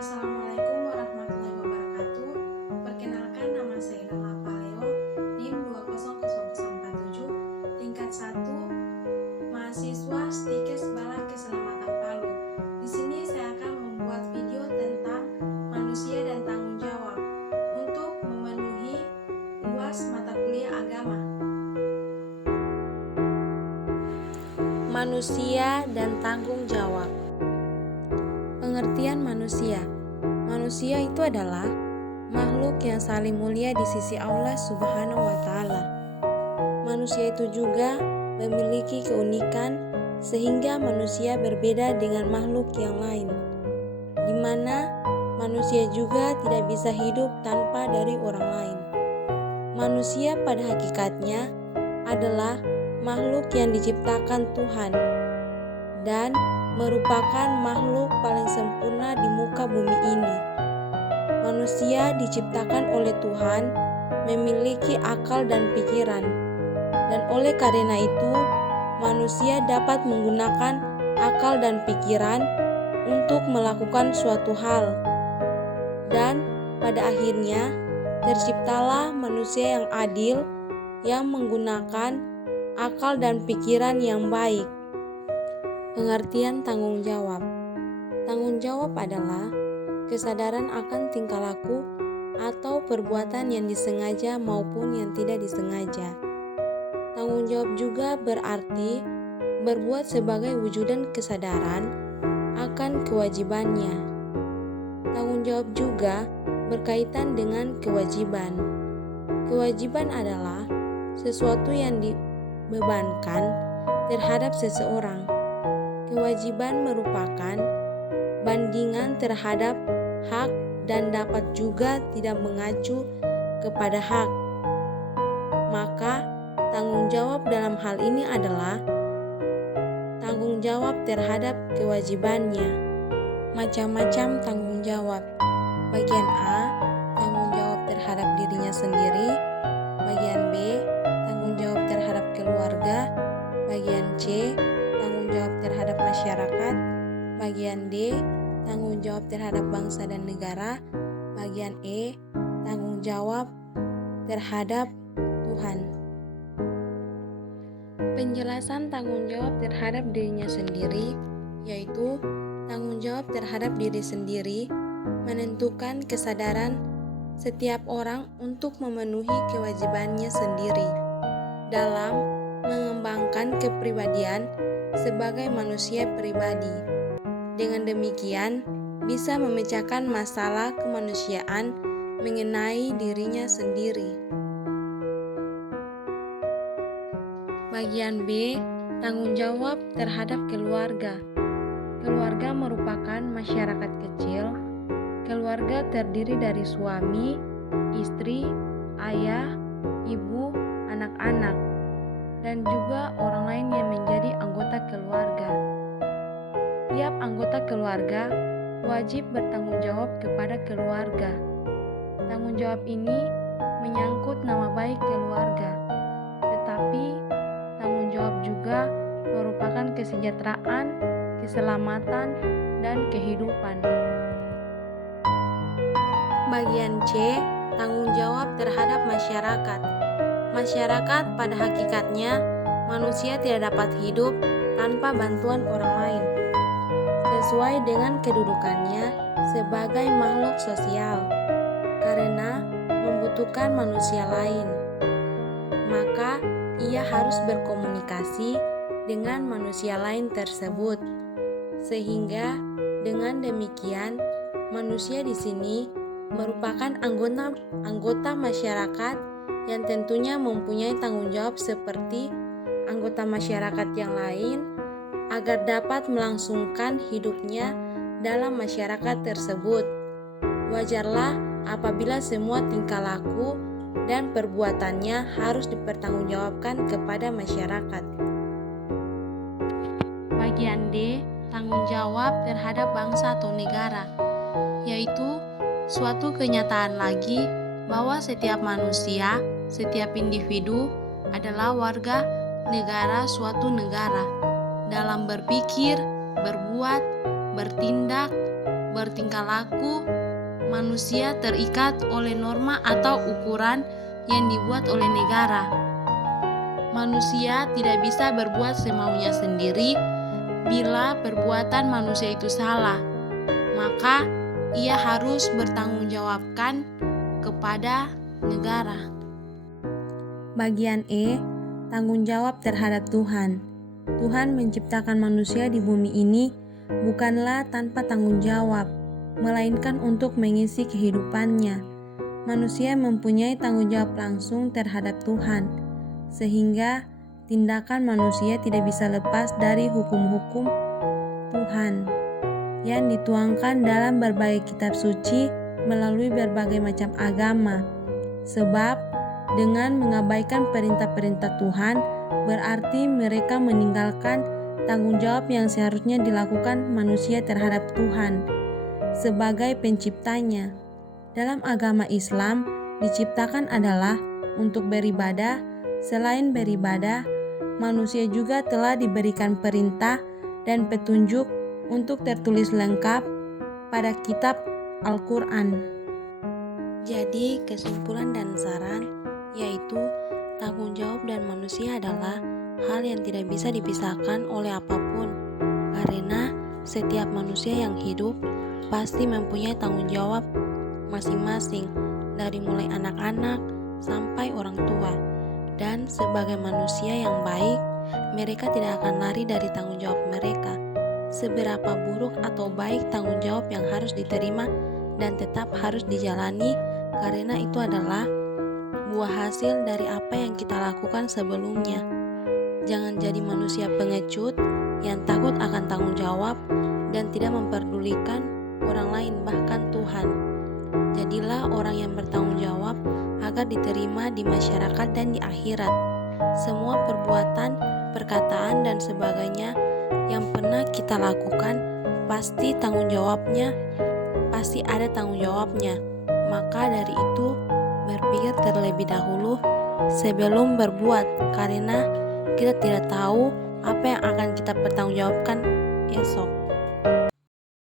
Assalamualaikum warahmatullahi wabarakatuh. Perkenalkan, nama saya Nala Paleo, NIM 20047, tingkat 1, mahasiswa Stikes Balai Keselamatan Palu. Di sini saya akan membuat video tentang manusia dan tanggung jawab untuk memenuhi luas mata kuliah agama. Manusia dan tanggung jawab. Pengertian manusia. Manusia itu adalah makhluk yang saling mulia di sisi Allah Subhanahu wa Ta'ala. Manusia itu juga memiliki keunikan sehingga manusia berbeda dengan makhluk yang lain, di mana manusia juga tidak bisa hidup tanpa dari orang lain. Manusia pada hakikatnya adalah makhluk yang diciptakan Tuhan dan merupakan makhluk paling sempurna di muka bumi ini. Manusia diciptakan oleh Tuhan memiliki akal dan pikiran, dan oleh karena itu manusia dapat menggunakan akal dan pikiran untuk melakukan suatu hal, dan pada akhirnya terciptalah manusia yang adil yang menggunakan akal dan pikiran yang baik. Pengertian tanggung jawab. Tanggung jawab adalah kesadaran akan tingkah laku atau perbuatan yang disengaja maupun yang tidak disengaja. Tanggung jawab juga berarti berbuat sebagai wujudan kesadaran akan kewajibannya. Tanggung jawab juga berkaitan dengan kewajiban. Kewajiban adalah sesuatu yang dibebankan terhadap seseorang. Kewajiban merupakan bandingan terhadap hak dan dapat juga tidak mengacu kepada hak. Maka, tanggung jawab dalam hal ini adalah tanggung jawab terhadap kewajibannya. Macam-macam tanggung jawab. Bagian A, tanggung jawab terhadap dirinya sendiri. Bagian B, tanggung jawab terhadap keluarga. Bagian C, tanggung jawab terhadap masyarakat. Bagian D, tanggung jawab terhadap bangsa dan negara. Bagian E, tanggung jawab terhadap Tuhan. Penjelasan tanggung jawab terhadap dirinya sendiri, yaitu tanggung jawab terhadap diri sendiri menentukan kesadaran setiap orang untuk memenuhi kewajibannya sendiri dalam mengembangkan kepribadian sebagai manusia pribadi. Dengan demikian, bisa memecahkan masalah kemanusiaan mengenai dirinya sendiri. Bagian B, tanggung jawab terhadap keluarga. Keluarga merupakan masyarakat kecil. Keluarga terdiri dari suami, istri, ayah, ibu, anak-anak, dan juga orang lain yang menjadi anggota keluarga. Tiap anggota keluarga wajib bertanggung jawab kepada keluarga. Tanggung jawab ini menyangkut nama baik keluarga, tetapi tanggung jawab juga merupakan kesejahteraan, keselamatan, dan kehidupan. Bagian C, tanggung jawab terhadap masyarakat. Masyarakat pada hakikatnya manusia tidak dapat hidup tanpa bantuan orang lain, sesuai dengan kedudukannya sebagai makhluk sosial, karena membutuhkan manusia lain. Maka ia harus berkomunikasi dengan manusia lain tersebut, sehingga dengan demikian manusia di sini merupakan anggota masyarakat yang tentunya mempunyai tanggung jawab seperti anggota masyarakat yang lain agar dapat melangsungkan hidupnya dalam masyarakat tersebut. Wajarlah apabila semua tingkah laku dan perbuatannya harus dipertanggungjawabkan kepada masyarakat. Bagian D, tanggung jawab terhadap bangsa atau negara, yaitu suatu kenyataan lagi bahwa setiap manusia, setiap individu adalah warga negara suatu negara dalam berpikir, berbuat, bertindak, bertingkah laku manusia terikat oleh norma atau ukuran yang dibuat oleh negara. Manusia tidak bisa berbuat semaunya sendiri. Bila perbuatan manusia itu salah, maka ia harus bertanggungjawabkan kepada negara. Bagian E, tanggung jawab terhadap Tuhan. Tuhan menciptakan manusia di bumi ini bukanlah tanpa tanggung jawab, melainkan untuk mengisi kehidupannya. Manusia mempunyai tanggung jawab langsung terhadap Tuhan, sehingga tindakan manusia tidak bisa lepas dari hukum-hukum Tuhan yang dituangkan dalam berbagai kitab suci melalui berbagai macam agama. Sebab dengan mengabaikan perintah-perintah Tuhan, berarti mereka meninggalkan tanggung jawab yang seharusnya dilakukan manusia terhadap Tuhan sebagai penciptanya. Dalam agama Islam, diciptakan adalah untuk beribadah. Selain beribadah, manusia juga telah diberikan perintah dan petunjuk untuk tertulis lengkap pada kitab Al-Quran. Jadi kesimpulan dan saran yaitu tanggung jawab dan manusia adalah hal yang tidak bisa dipisahkan oleh apapun, karena setiap manusia yang hidup pasti mempunyai tanggung jawab masing-masing, dari mulai anak-anak sampai orang tua. Dan sebagai manusia yang baik, mereka tidak akan lari dari tanggung jawab mereka. Seberapa buruk atau baik tanggung jawab yang harus diterima dan tetap harus dijalani, karena itu adalah buah hasil dari apa yang kita lakukan sebelumnya. Jangan jadi manusia pengecut yang takut akan tanggung jawab dan tidak memperdulikan orang lain, bahkan Tuhan. Jadilah orang yang bertanggung jawab agar diterima di masyarakat dan di akhirat. Semua perbuatan, perkataan, dan sebagainya yang pernah kita lakukan pasti ada tanggung jawabnya. Maka dari itu, berpikir terlebih dahulu sebelum berbuat, karena kita tidak tahu apa yang akan kita pertanggungjawabkan esok.